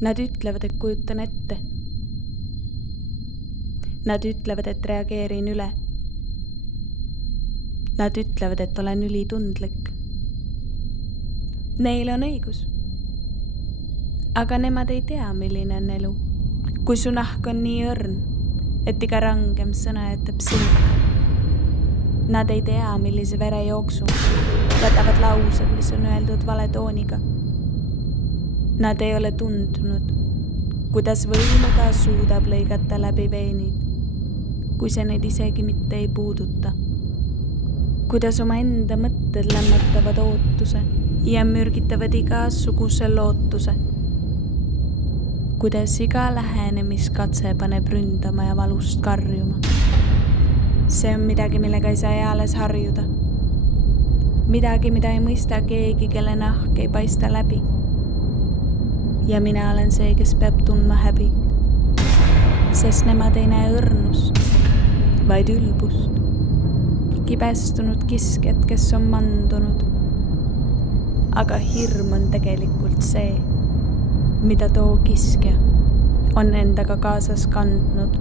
Nad ütlevad, et kujutan ette. Nad ütlevad, et reageerin üle. Nad ütlevad, et olen ülitundlik. Neil on õigus. Aga nemad ei tea, milline on elu. Kui su nahk on nii õrn, et iga rangem sõna jätab silka. Nad ei tea, millise verejooksu võtavad laused, mis on öeldud vale tooniga. Nad ei ole tundnud, kuidas võimuga suudab lõigata läbi veenid, kui see neid isegi mitte ei puuduta. Kuidas oma enda mõtted lämmatavad ootuse ja mürgitavad igasuguse lootuse. Kuidas iga lähenemiskatse paneb ründama ja valust karjuma. See on midagi, millega ei saa eales harjuda. Midagi, mida ei mõista keegi, kelle nahk ei paista läbi. Ja mina olen see, kes peab tundma häbi. Sest nemad ei näe õrnust, vaid ülbust. Kibestunud kiskjad, kes on mandunud. Aga hirm on tegelikult see, mida too kiskja on endaga kaasas kandnud.